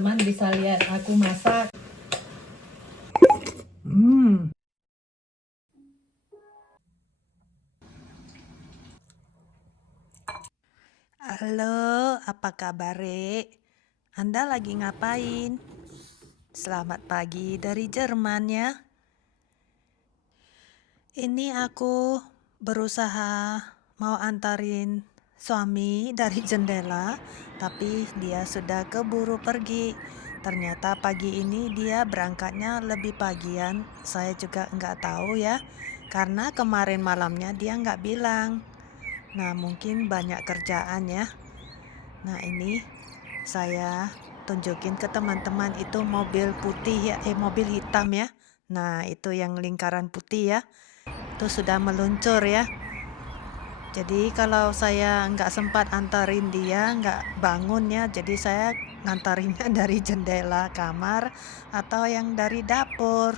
Teman bisa lihat aku masak. Halo, apa kabar, Rek? Anda lagi ngapain? Selamat pagi dari Jerman ya. Ini aku berusaha mau antarin suami dari jendela, tapi dia sudah keburu pergi. Ternyata pagi ini dia berangkatnya lebih pagian. Saya juga nggak tahu ya, karena kemarin malamnya dia nggak bilang. Nah, mungkin banyak kerjaan ya. Nah, ini saya tunjukin ke teman-teman itu mobil putih ya, mobil hitam ya. Nah, itu yang lingkaran putih ya. Itu sudah meluncur ya. Jadi kalau saya nggak sempat antarin dia, nggak bangun ya, jadi saya ngantarinnya dari jendela kamar atau yang dari dapur.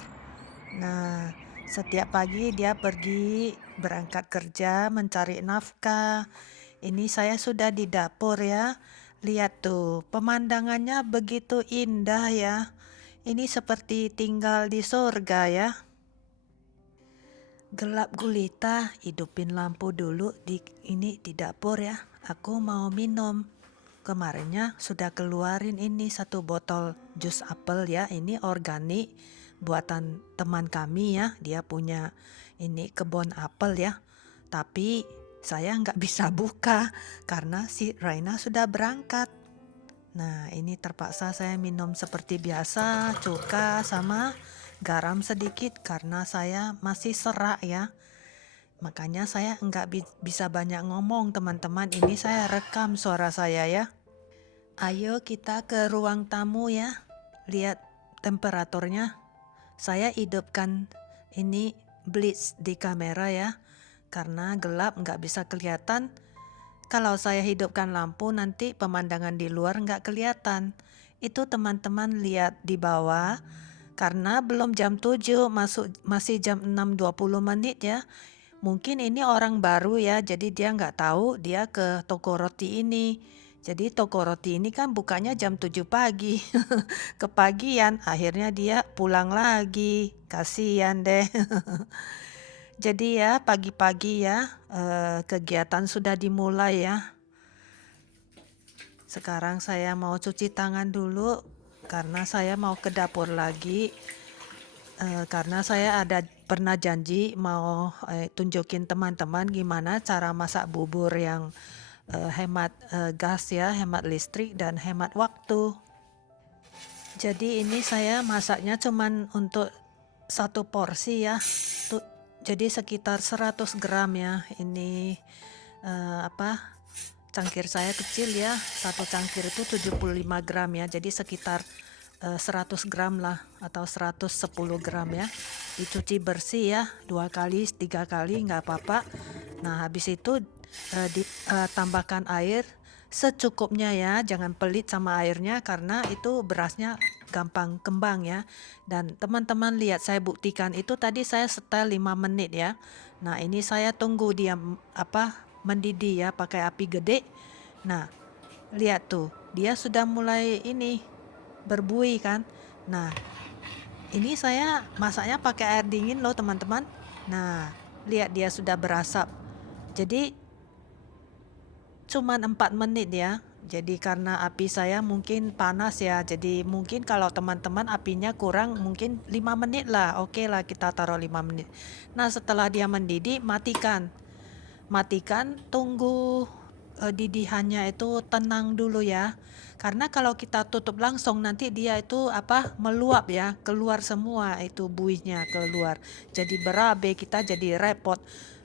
Nah, setiap pagi dia pergi berangkat kerja mencari nafkah. Ini saya sudah di dapur ya. Lihat tuh, pemandangannya begitu indah ya. Ini seperti tinggal di surga ya. Gelap gulita, hidupin lampu dulu di dapur ya. Aku mau minum. Kemarinnya sudah keluarin ini satu botol jus apel ya. Ini organik buatan teman kami ya. Dia punya ini kebun apel ya. Tapi saya nggak bisa buka karena si Raina sudah berangkat. Nah, ini terpaksa saya minum seperti biasa, cuka sama garam sedikit karena saya masih serak ya. Makanya saya nggak bisa banyak ngomong teman-teman, ini saya rekam suara saya ya. Ayo kita ke ruang tamu ya, lihat temperaturnya. Saya hidupkan ini blitz di kamera ya, karena gelap nggak bisa kelihatan. Kalau saya hidupkan lampu nanti pemandangan di luar nggak kelihatan. Itu teman-teman lihat di bawah, karena belum jam 7, masih jam 6:20 ya. Mungkin ini orang baru ya, jadi dia nggak tahu dia ke toko roti ini. Jadi toko roti ini kan bukanya jam 7 pagi. Kepagian, akhirnya dia pulang lagi. Kasihan deh. Jadi ya pagi-pagi ya, kegiatan sudah dimulai ya. Sekarang saya mau cuci tangan dulu karena saya mau ke dapur lagi. Karena saya pernah janji mau tunjukin teman-teman gimana cara masak bubur yang hemat gas ya, hemat listrik dan hemat waktu. Jadi ini saya masaknya cuman untuk satu porsi ya. Jadi sekitar 100 gram ya. Ini cangkir saya kecil ya. Satu cangkir itu 75 gram ya. Jadi sekitar 100 gram lah atau 110 gram ya. Dicuci bersih ya, 2 kali 3 kali nggak apa-apa. Nah, habis itu ditambahkan air secukupnya ya, jangan pelit sama airnya karena itu berasnya gampang kembang ya. Dan teman-teman lihat saya buktikan itu tadi saya setel 5 menit ya. Nah, ini saya tunggu dia mendidih ya pakai api gede. Nah, lihat tuh, dia sudah mulai ini berbuih kan. Nah, ini saya masaknya pakai air dingin loh teman-teman. Nah, lihat dia sudah berasap. Jadi cuman 4 menit ya. Jadi karena api saya mungkin panas ya. Jadi mungkin kalau teman-teman apinya kurang mungkin 5 menit lah. Oke lah kita taruh 5 menit. Nah, setelah dia mendidih matikan. Matikan, tunggu didihannya itu tenang dulu ya. Karena kalau kita tutup langsung nanti dia itu meluap ya, keluar semua itu buihnya keluar. Jadi berabe, kita jadi repot.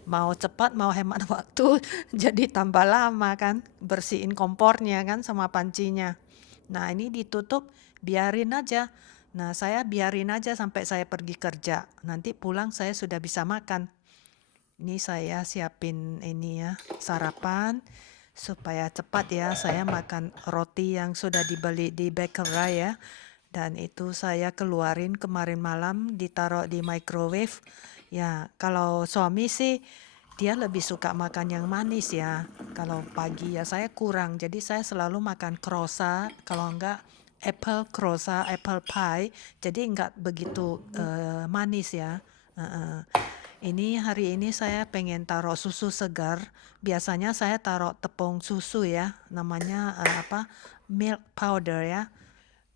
Mau cepat, mau hemat waktu, jadi tambah lama kan bersihin kompornya kan sama pancinya. Nah, ini ditutup, biarin aja. Nah, saya biarin aja sampai saya pergi kerja. Nanti pulang saya sudah bisa makan. Ini saya siapin ini ya, sarapan supaya cepat ya. Saya makan roti yang sudah dibeli di bakery ya. Dan itu saya keluarin kemarin malam, ditaruh di microwave. Ya, kalau suami sih dia lebih suka makan yang manis ya. Kalau pagi ya saya kurang. Jadi saya selalu makan krosa, kalau enggak apple croissant, apple pie, jadi nggak begitu manis ya. Ini hari ini saya pengen taruh susu segar. Biasanya saya taruh tepung susu ya, namanya milk powder ya.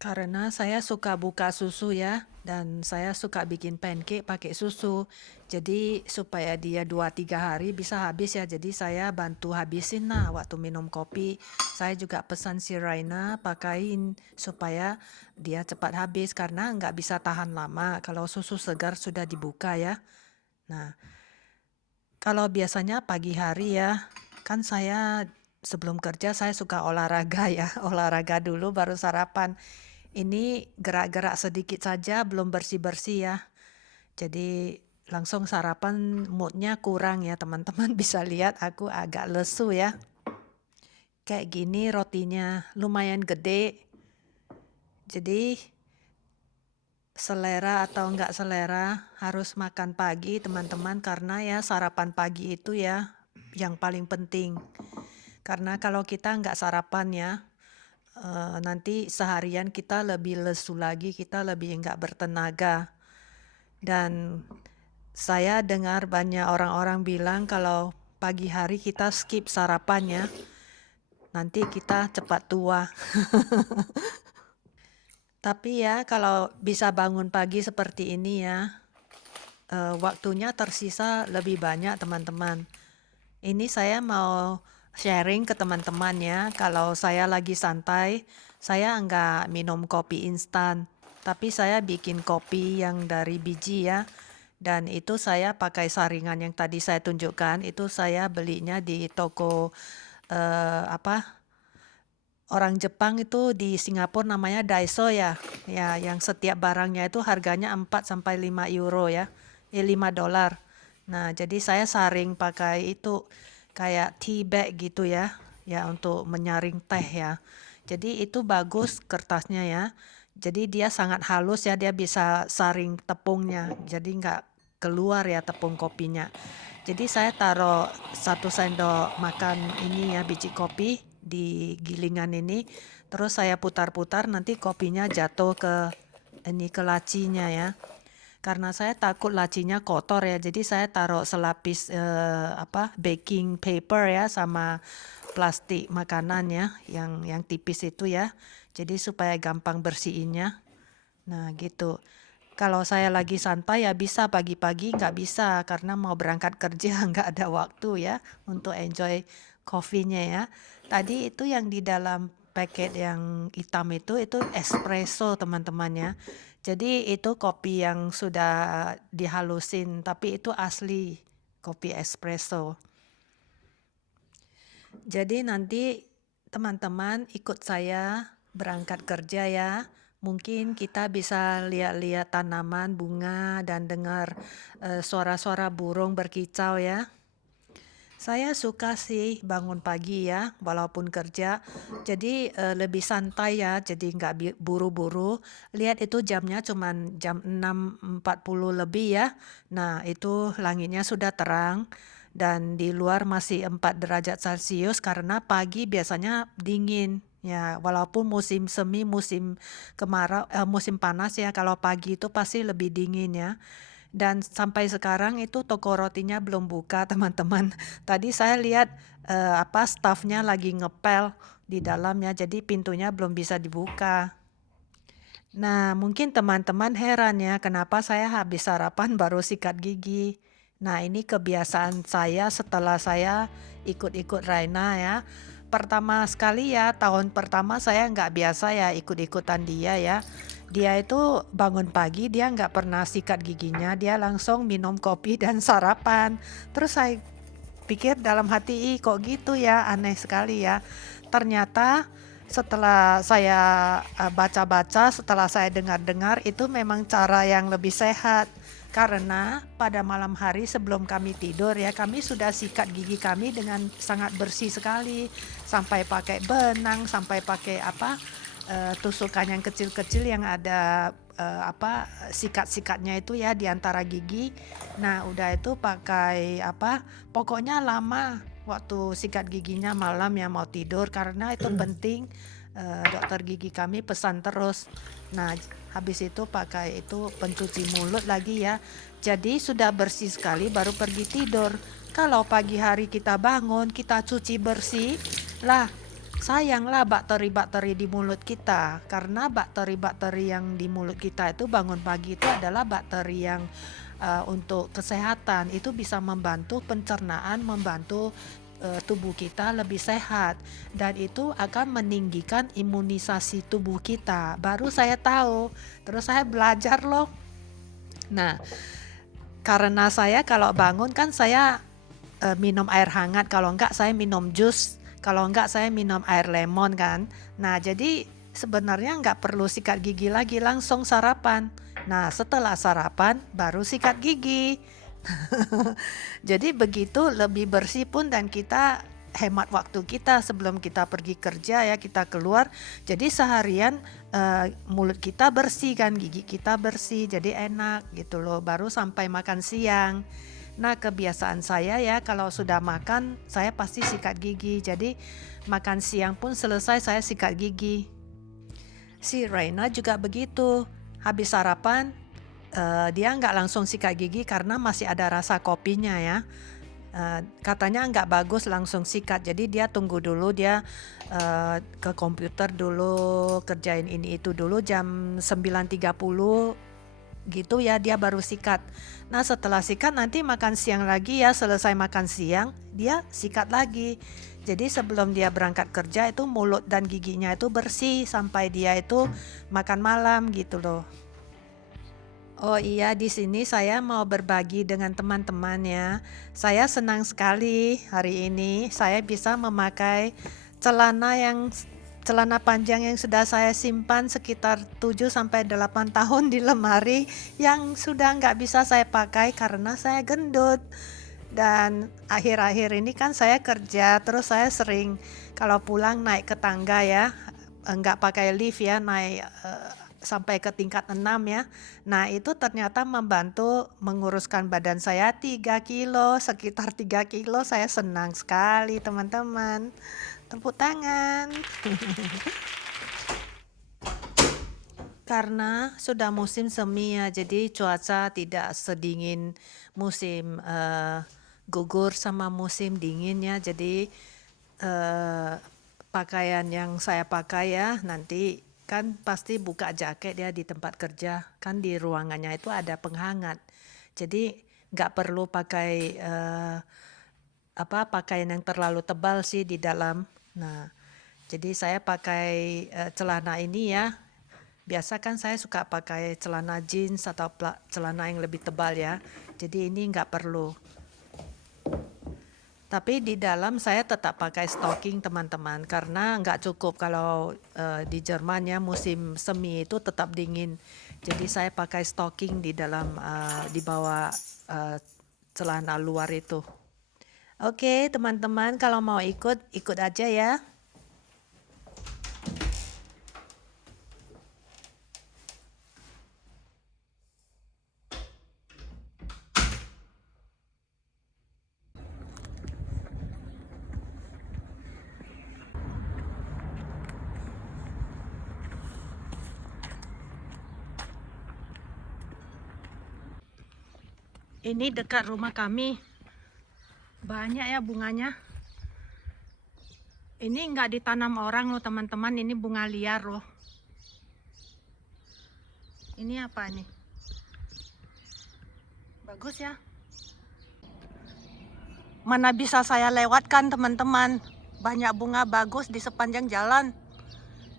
Karena saya suka buka susu ya, dan saya suka bikin pancake pakai susu. Jadi supaya dia 2-3 hari bisa habis ya. Jadi saya bantu habisin lah waktu minum kopi. Saya juga pesan si Raina pakaiin supaya dia cepat habis karena nggak bisa tahan lama kalau susu segar sudah dibuka ya. Nah, kalau biasanya pagi hari ya, kan saya sebelum kerja saya suka olahraga ya, olahraga dulu baru sarapan. Ini gerak-gerak sedikit saja, belum bersih-bersih ya. Jadi langsung sarapan, moodnya kurang ya teman-teman. Bisa lihat aku agak lesu ya. Kayak gini rotinya lumayan gede. Jadi selera atau enggak selera harus makan pagi teman-teman, karena ya sarapan pagi itu ya yang paling penting. Karena kalau kita enggak sarapan ya, nanti seharian kita lebih lesu lagi, kita lebih enggak bertenaga. Dan saya dengar banyak orang-orang bilang kalau pagi hari kita skip sarapannya, nanti kita cepat tua. Tapi ya kalau bisa bangun pagi seperti ini ya, waktunya tersisa lebih banyak teman-teman. Ini saya mau sharing ke teman-teman ya, kalau saya lagi santai, saya enggak minum kopi instan, tapi saya bikin kopi yang dari biji ya. Dan itu saya pakai saringan yang tadi saya tunjukkan, itu saya belinya di toko orang Jepang itu di Singapura namanya Daiso ya. Ya, yang setiap barangnya itu harganya 4-5 euro ya. $5. Nah, jadi saya saring pakai itu kayak tea bag gitu ya. Ya, untuk menyaring teh ya. Jadi itu bagus kertasnya ya. Jadi dia sangat halus ya, dia bisa saring tepungnya. Jadi nggak keluar ya tepung kopinya. Jadi saya taruh 1 sendok makan ini ya, biji kopi di gilingan ini, terus saya putar-putar, nanti kopinya jatuh ke lacinya ya. Karena saya takut lacinya kotor ya, jadi saya taruh selapis baking paper ya, sama plastik makanan ya, yang tipis itu ya. Jadi supaya gampang bersihinnya. Nah gitu. Kalau saya lagi santai ya bisa, pagi-pagi nggak bisa karena mau berangkat kerja nggak ada waktu ya untuk enjoy coffee-nya ya. Tadi itu yang di dalam paket yang hitam itu espresso teman-teman ya. Jadi itu kopi yang sudah dihalusin, tapi itu asli kopi espresso. Jadi nanti teman-teman ikut saya berangkat kerja ya. Mungkin kita bisa lihat-lihat tanaman, bunga, dan dengar suara-suara burung berkicau ya. Saya suka sih bangun pagi ya, walaupun kerja. Jadi lebih santai ya, jadi nggak buru-buru. Lihat itu jamnya cuman jam 6.40 lebih ya. Nah itu langitnya sudah terang. Dan di luar masih 4 derajat Celcius karena pagi biasanya dingin. Ya, walaupun musim semi, musim kemarau, musim panas ya, kalau pagi itu pasti lebih dingin ya. Dan sampai sekarang itu toko rotinya belum buka teman-teman. Tadi saya lihat stafnya lagi ngepel di dalam ya, jadi pintunya belum bisa dibuka. Nah, mungkin teman-teman heran ya, kenapa saya habis sarapan baru sikat gigi. Nah, ini kebiasaan saya setelah saya ikut-ikut Raina ya. Pertama sekali ya, tahun pertama saya nggak biasa ya ikut-ikutan dia ya. Dia itu bangun pagi, dia nggak pernah sikat giginya, dia langsung minum kopi dan sarapan. Terus saya pikir dalam hati, kok gitu ya, aneh sekali ya. Ternyata setelah saya baca-baca, setelah saya dengar-dengar, itu memang cara yang lebih sehat. Karena pada malam hari sebelum kami tidur ya, kami sudah sikat gigi kami dengan sangat bersih sekali. Sampai pakai benang, sampai pakai tusukan yang kecil-kecil yang ada sikat-sikatnya itu ya di antara gigi. Nah, udah itu pakai pokoknya lama waktu sikat giginya malam ya mau tidur, karena itu penting dokter gigi kami pesan terus. Nah, habis itu pakai itu pencuci mulut lagi ya. Jadi sudah bersih sekali baru pergi tidur. Kalau pagi hari kita bangun, kita cuci bersih, lah sayanglah bakteri-bakteri di mulut kita. Karena bakteri-bakteri yang di mulut kita itu bangun pagi itu adalah bakteri yang untuk kesehatan. Itu bisa membantu pencernaan, membantu tubuh kita lebih sehat, dan itu akan meninggikan imunisasi tubuh kita. Baru saya tahu, terus saya belajar loh. Nah, karena saya kalau bangun kan saya minum air hangat, kalau enggak saya minum jus, kalau enggak saya minum air lemon kan. Nah, jadi sebenarnya enggak perlu sikat gigi lagi, langsung sarapan. Nah, setelah sarapan baru sikat gigi. Jadi begitu lebih bersih pun, dan kita hemat waktu kita sebelum kita pergi kerja ya, kita keluar. Jadi seharian mulut kita bersih kan, gigi kita bersih, jadi enak gitu loh. Baru sampai makan siang. Nah, kebiasaan saya ya kalau sudah makan saya pasti sikat gigi. Jadi makan siang pun selesai saya sikat gigi. Si Reina juga begitu. Habis sarapan dia nggak langsung sikat gigi karena masih ada rasa kopinya ya. Katanya nggak bagus langsung sikat, jadi dia tunggu dulu, dia ke komputer dulu, kerjain ini itu dulu, jam 9.30 gitu ya dia baru sikat. Nah, setelah sikat nanti makan siang lagi ya, selesai makan siang dia sikat lagi. Jadi sebelum dia berangkat kerja itu mulut dan giginya itu bersih sampai dia itu makan malam gitu loh. Oh iya, di sini saya mau berbagi dengan teman-teman ya. Saya senang sekali hari ini saya bisa memakai celana panjang yang sudah saya simpan sekitar 7 sampai 8 tahun di lemari, yang sudah nggak bisa saya pakai karena saya gendut. Dan akhir-akhir ini kan saya kerja, terus saya sering kalau pulang naik ke tangga ya, nggak pakai lift ya, naik sampai ke tingkat 6 ya. Nah, itu ternyata membantu menguruskan badan saya 3 kilo, sekitar 3 kilo. Saya senang sekali teman-teman. Tepuk tangan. Karena sudah musim semi ya, jadi cuaca tidak sedingin musim gugur sama musim dingin ya. Jadi pakaian yang saya pakai ya, nanti kan pasti buka jaket ya di tempat kerja, kan di ruangannya itu ada penghangat, jadi nggak perlu pakai pakaian yang terlalu tebal sih di dalam. Nah, jadi saya pakai celana ini ya. Biasa kan saya suka pakai celana jeans atau celana yang lebih tebal ya, jadi ini nggak perlu. Tapi di dalam saya tetap pakai stocking teman-teman, karena nggak cukup kalau di Jerman ya musim semi itu tetap dingin. Jadi saya pakai stocking di dalam di bawah celana luar itu. Oke teman-teman, kalau mau ikut aja ya. Ini dekat rumah kami, banyak ya bunganya. Ini nggak ditanam orang loh teman-teman, ini bunga liar loh. Ini apa nih? Bagus ya. Mana bisa saya lewatkan teman-teman, banyak bunga bagus di sepanjang jalan.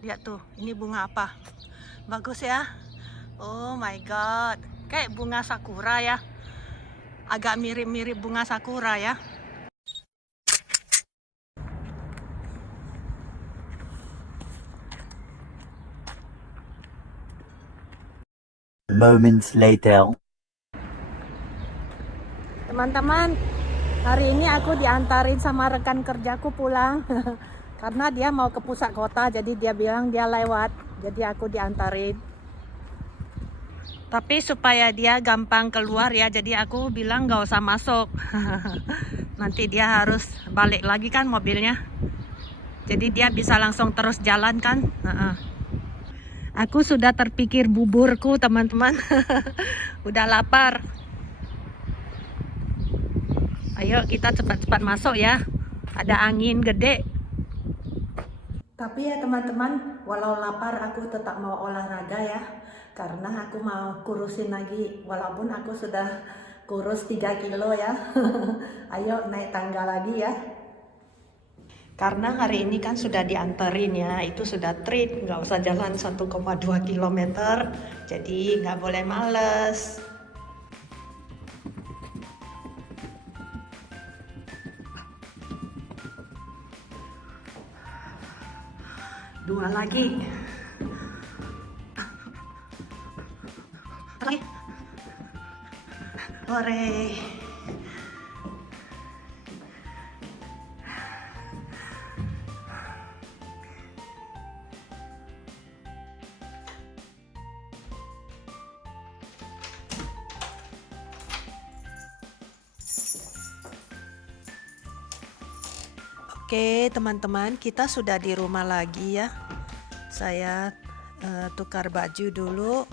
Lihat tuh, ini bunga apa? Bagus ya. Oh my god, kayak bunga sakura ya. Agak mirip-mirip bunga sakura ya. Moments later. Teman-teman, hari ini aku diantarin sama rekan kerjaku pulang karena dia mau ke pusat kota, jadi dia bilang dia lewat, jadi aku diantarin. Tapi supaya dia gampang keluar ya, jadi aku bilang gak usah masuk. Nanti dia harus balik lagi kan mobilnya. Jadi dia bisa langsung terus jalan kan. Aku sudah terpikir buburku teman-teman. Udah lapar. Ayo kita cepat-cepat masuk ya. Ada angin gede. Tapi ya teman-teman, walau lapar aku tetap mau olahraga ya. Karena aku mau kurusin lagi. Walaupun aku sudah kurus 3 kilo ya. Ayo naik tangga lagi ya. Karena hari ini kan sudah dianterin ya, itu sudah treat, nggak usah jalan 1,2 kilometer, jadi nggak boleh males. Dua lagi. Lagi. Hore. Oke teman-teman, kita sudah di rumah lagi ya. Saya tukar baju dulu.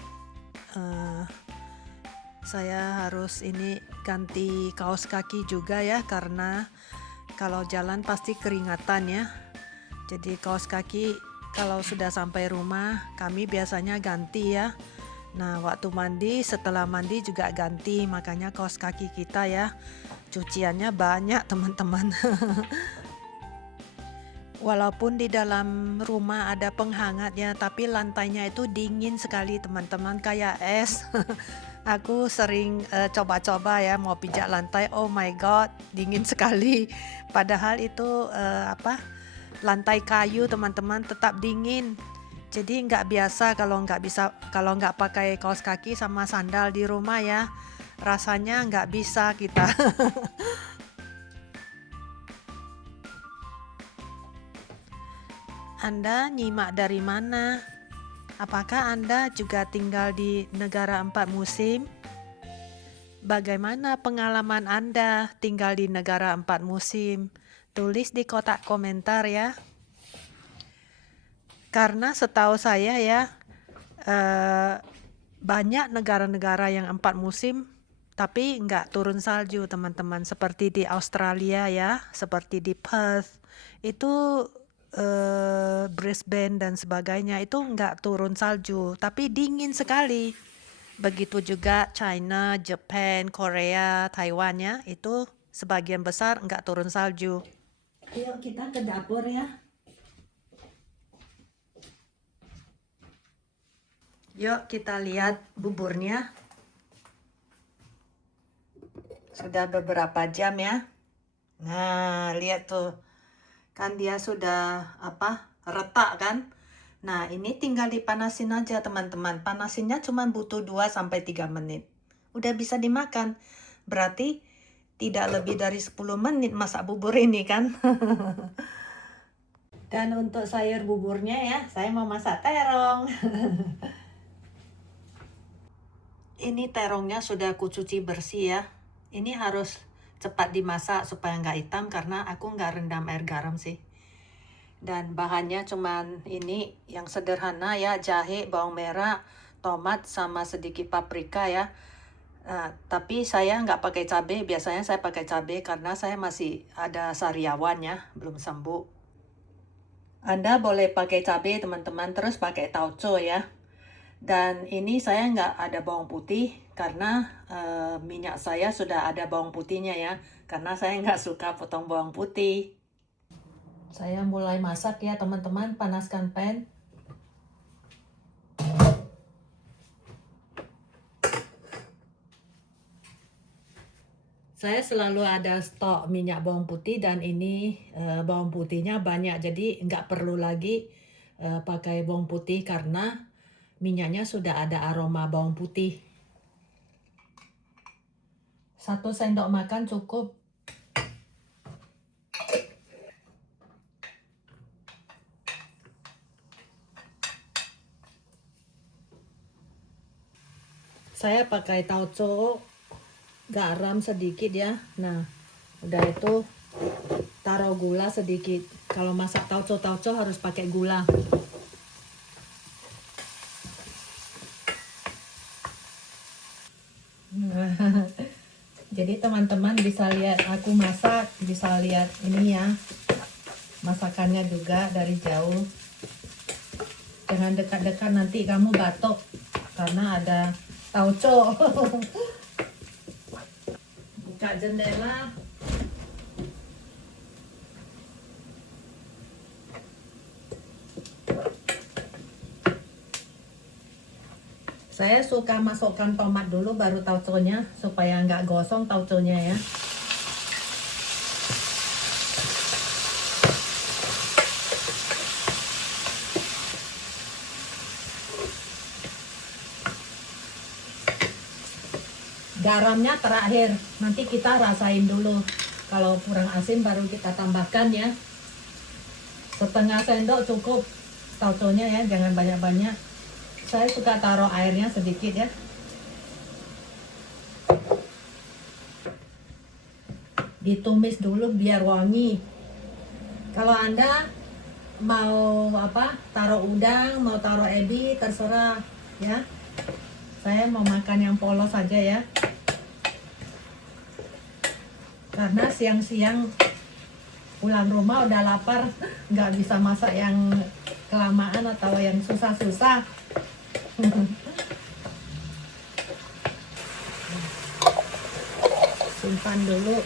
Saya harus ini ganti kaos kaki juga ya, karena kalau jalan pasti keringatan ya. Jadi kaos kaki kalau sudah sampai rumah kami biasanya ganti ya. Nah waktu mandi, setelah mandi juga ganti, makanya kaos kaki kita ya cuciannya banyak teman-teman. Walaupun di dalam rumah ada penghangatnya, tapi lantainya itu dingin sekali teman-teman, kayak es. Aku sering coba-coba ya mau pijak lantai, oh my god, dingin sekali. Padahal itu lantai kayu teman-teman, tetap dingin. Jadi nggak biasa kalau nggak pakai kaos kaki sama sandal di rumah ya. Rasanya nggak bisa kita. Anda nyimak dari mana? Apakah Anda juga tinggal di negara 4 musim? Bagaimana pengalaman Anda tinggal di negara 4 musim? Tulis di kotak komentar ya. Karena setahu saya ya, banyak negara-negara yang 4 musim tapi nggak turun salju teman-teman. Seperti di Australia ya, seperti di Perth. Itu Brisbane dan sebagainya itu nggak turun salju, tapi dingin sekali. Begitu juga China, Japan, Korea, Taiwan ya, itu sebagian besar nggak turun salju. Ayo kita ke dapur ya. Yuk kita lihat buburnya. Sudah beberapa jam ya. Nah lihat tuh. Kan dia sudah retak kan. Nah ini tinggal dipanasin aja teman-teman. Panasinnya cuma butuh 2-3 menit. Udah bisa dimakan. Berarti tidak lebih dari 10 menit masak bubur ini kan. Dan untuk sayur buburnya ya, saya mau masak terong. Ini terongnya sudah aku cuci bersih ya. Ini harus cepat dimasak supaya nggak hitam karena aku nggak rendam air garam sih. Dan bahannya cuman ini yang sederhana ya, jahe, bawang merah, tomat sama sedikit paprika ya. Tapi saya nggak pakai cabai, biasanya saya pakai cabai karena saya masih ada sariawan ya, belum sembuh. Anda boleh pakai cabai teman-teman, terus pakai tauco ya. Dan ini saya nggak ada bawang putih karena minyak saya sudah ada bawang putihnya ya. Karena saya nggak suka potong bawang putih. Saya mulai masak ya teman-teman, panaskan pan. Saya selalu ada stok minyak bawang putih dan ini bawang putihnya banyak. Jadi nggak perlu lagi pakai bawang putih karena minyaknya sudah ada aroma bawang putih. 1 sendok makan cukup. Saya pakai tauco, garam sedikit ya. Nah, udah itu taruh gula sedikit. Kalau masak tauco harus pakai gula. Jadi teman-teman bisa lihat aku masak, bisa lihat ini ya, masakannya juga dari jauh. Jangan dekat-dekat, nanti kamu batuk karena ada tauco. Buka jendela. Saya suka masukkan tomat dulu baru tauconya supaya nggak gosong tauconya ya. Garamnya terakhir, nanti kita rasain dulu. Kalau kurang asin baru kita tambahkan ya. Setengah sendok cukup tauconya ya, jangan banyak-banyak. Saya suka taruh airnya sedikit ya. Ditumis dulu biar wangi. Kalau Anda mau apa, taruh udang, mau taruh ebi, terserah ya. Saya mau makan yang polos saja ya. Karena siang-siang pulang rumah udah lapar, nggak bisa masak yang kelamaan atau yang susah-susah. Simpan dulu.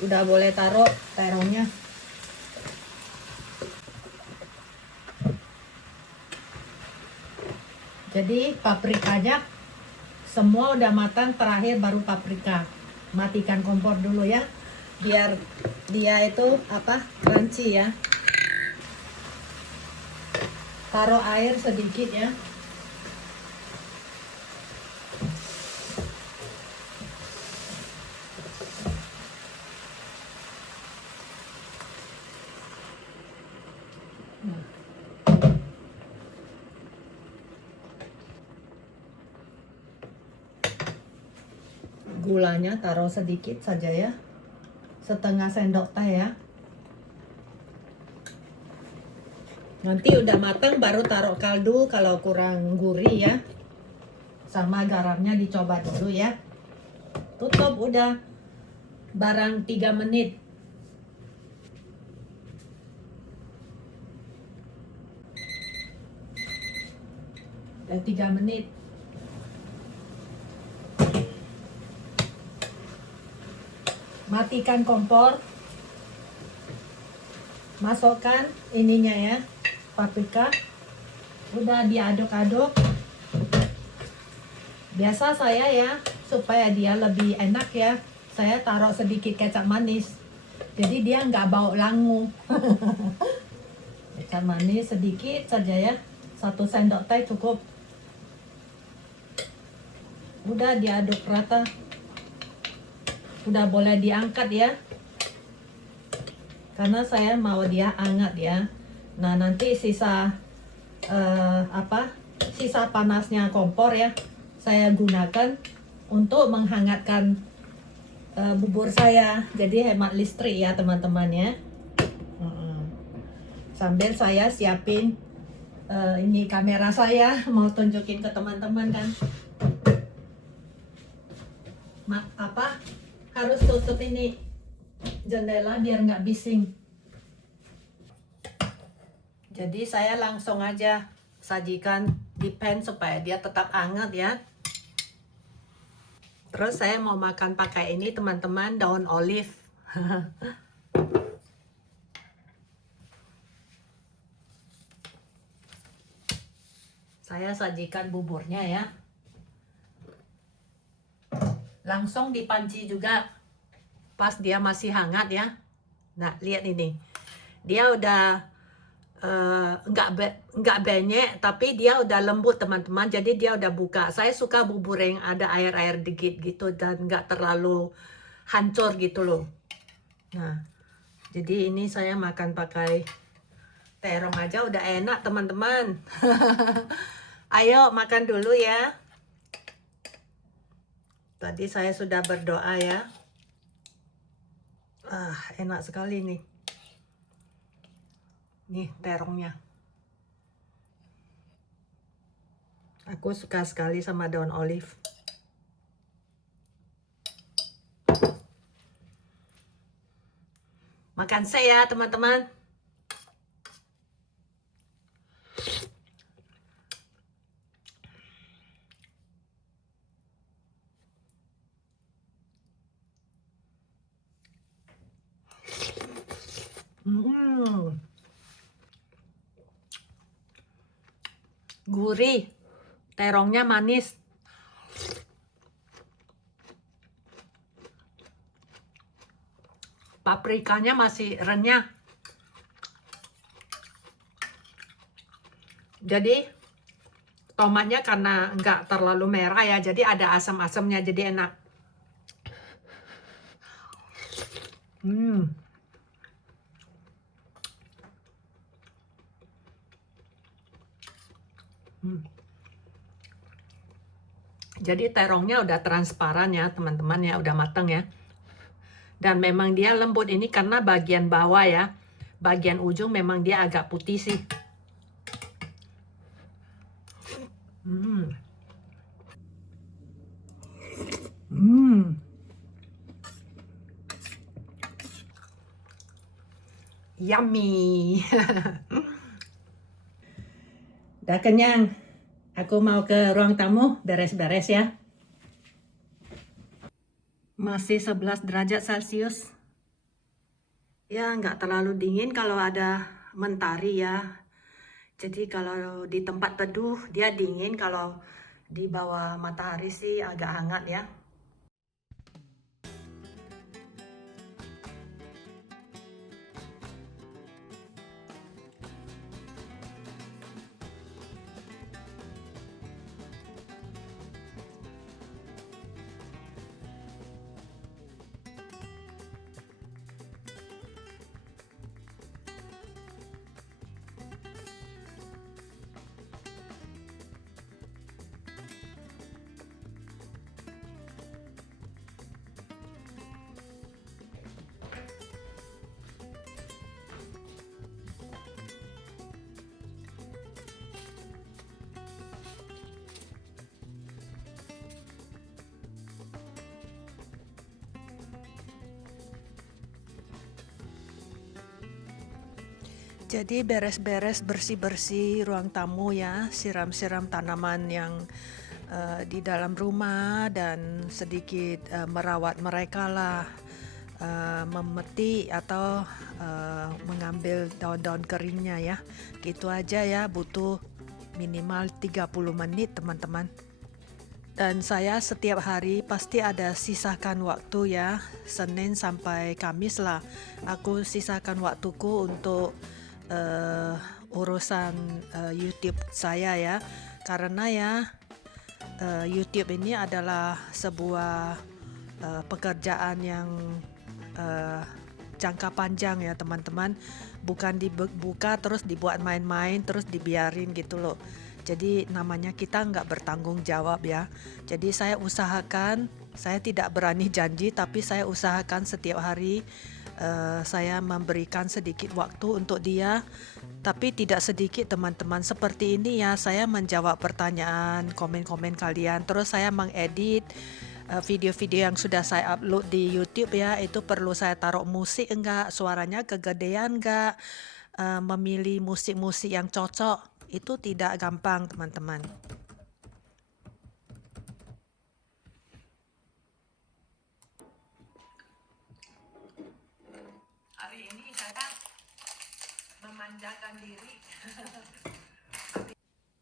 Udah boleh taruh terongnya. Jadi paprikanya semua udah matang, terakhir baru paprika. Matikan kompor dulu ya, biar dia itu apa, crunchy ya. Taruh air sedikit ya. Gulanya taruh sedikit saja ya, setengah sendok teh ya. Nanti udah matang baru taruh kaldu kalau kurang gurih ya. Sama garamnya dicoba dulu ya. Tutup udah barang 3 menit. Udah 3 menit. Matikan kompor, masukkan ininya ya, paprika, udah diaduk-aduk. Biasa saya ya, supaya dia lebih enak ya, saya taruh sedikit kecap manis, jadi dia nggak bau langu. Kecap manis sedikit saja ya, 1 sendok teh cukup. Udah diaduk rata. Udah boleh diangkat ya, karena saya mau dia hangat ya. Nah nanti sisa sisa panasnya kompor ya, saya gunakan untuk menghangatkan bubur saya, jadi hemat listrik ya teman-teman ya. Sambil saya siapin ini kamera saya, mau tunjukin ke teman-teman kan. Harus tutup ini jendela biar nggak bising. Jadi saya langsung aja sajikan di pan supaya dia tetap hangat ya. Terus saya mau makan pakai ini teman-teman, daun olive. Saya sajikan buburnya ya. Langsung dipanci juga pas dia masih hangat ya. Nah lihat ini, dia udah nggak banyak tapi dia udah lembut teman-teman, jadi dia udah buka. Saya suka bubur yang ada air-air dikit gitu dan nggak terlalu hancur gitu loh. Nah Jadi ini saya makan pakai terong aja udah enak teman-teman. Ayo makan dulu ya. Tadi saya sudah berdoa ya. Enak sekali nih. Nih terongnya. Aku suka sekali sama daun olive. Makan saya teman-teman. Gurih, terongnya manis. Paprikanya masih renyah. Jadi tomatnya karena nggak terlalu merah ya, jadi ada asam-asamnya, jadi enak. Jadi terongnya udah transparan ya teman-teman ya, udah mateng ya. Dan memang dia lembut ini karena bagian bawah ya. Bagian ujung memang dia agak putih sih. Yummy. Udah kenyang. Aku mau ke ruang tamu beres-beres ya. Masih 11 derajat Celcius. Ya nggak terlalu dingin kalau ada mentari ya. Jadi kalau di tempat teduh dia dingin, kalau di bawah matahari sih agak hangat ya. Jadi beres-beres bersih-bersih ruang tamu ya, siram-siram tanaman yang di dalam rumah dan sedikit merawat mereka lah, memetik atau mengambil daun-daun keringnya ya. Gitu aja ya, butuh minimal 30 menit teman-teman. Dan saya setiap hari pasti ada sisakan waktu ya, Senin sampai Kamis lah. Aku sisakan waktuku untuk urusan YouTube saya ya, karena ya YouTube ini adalah sebuah pekerjaan yang jangka panjang ya teman-teman, bukan dibuka terus dibuat main-main terus dibiarin gitu loh. Jadi namanya kita nggak bertanggung jawab ya. Jadi saya usahakan, saya tidak berani janji, tapi saya usahakan setiap hari saya memberikan sedikit waktu untuk dia, tapi tidak sedikit teman-teman. Seperti ini ya, saya menjawab pertanyaan, komen-komen kalian, terus saya mengedit video-video yang sudah saya upload di YouTube ya. Itu perlu saya taruh musik enggak, suaranya kegedean enggak, memilih musik-musik yang cocok, itu tidak gampang teman-teman. Hari ini saya memanjakan diri.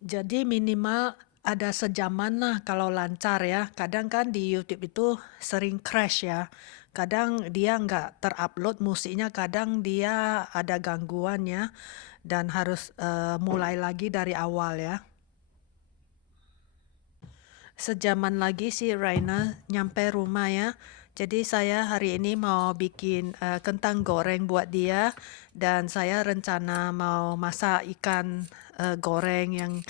Jadi minimal ada sejaman lah kalau lancar ya. Kadang kan di YouTube itu sering crash ya. Kadang dia nggak terupload musiknya, kadang dia ada gangguan ya. Dan harus mulai lagi dari awal ya. Sejaman lagi si Raina nyampe rumah ya. Jadi saya hari ini mau bikin kentang goreng buat dia dan saya rencana mau masak ikan goreng yang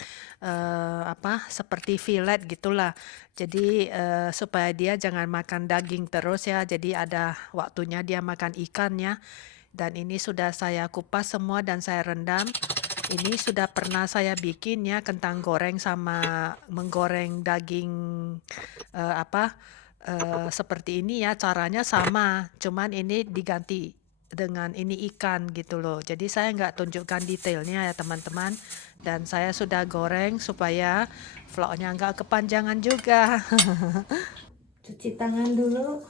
seperti filet gitulah. Jadi supaya dia jangan makan daging terus ya. Jadi ada waktunya dia makan ikannya. Dan ini sudah saya kupas semua dan saya rendam. Ini sudah pernah saya bikin ya kentang goreng sama menggoreng daging seperti ini ya, caranya sama, cuman ini diganti dengan ini ikan gitu loh. Jadi saya nggak tunjukkan detailnya ya teman-teman. Dan saya sudah goreng supaya vlognya nggak kepanjangan juga. Cuci tangan dulu.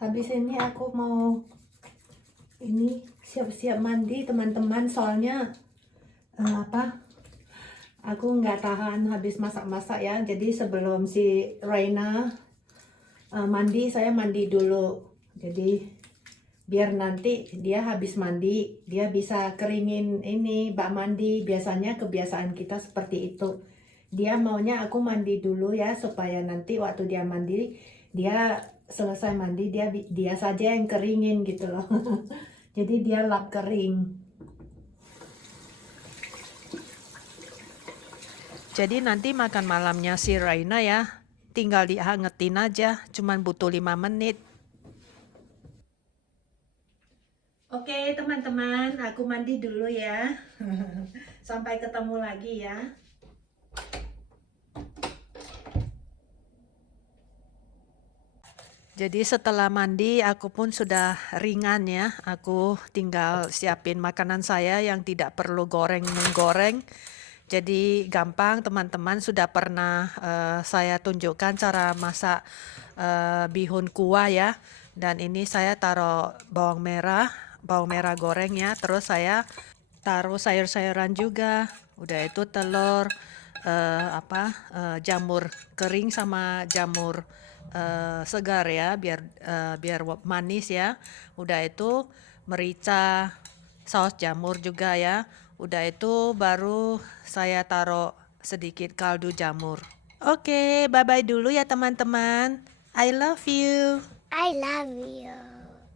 Habis ini aku mau ini siap-siap mandi teman-teman, soalnya aku nggak tahan habis masak-masak ya. Jadi sebelum si Raina mandi, saya mandi dulu. Jadi biar nanti dia habis mandi, dia bisa keringin ini bak mandi. Biasanya kebiasaan kita seperti itu. Dia maunya aku mandi dulu ya, supaya nanti waktu dia mandi, dia selesai mandi, dia saja yang keringin gitu loh. Jadi dia lap kering. Jadi nanti makan malamnya si Raina ya, tinggal dihangetin aja, cuman butuh 5 menit. Oke teman-teman, aku mandi dulu ya. Sampai ketemu lagi ya. Jadi setelah mandi aku pun sudah ringan ya. Aku tinggal siapin makanan saya yang tidak perlu menggoreng. Jadi gampang teman-teman, sudah pernah saya tunjukkan cara masak bihun kuah ya. Dan ini saya taruh bawang merah goreng ya. Terus saya taruh sayur-sayuran juga. Udah itu telur, jamur kering sama jamur segar ya, biar manis ya. Udah itu merica, saus jamur juga ya. Udah itu baru saya taruh sedikit kaldu jamur. Oke, bye-bye dulu ya teman-teman. I love you. I love you.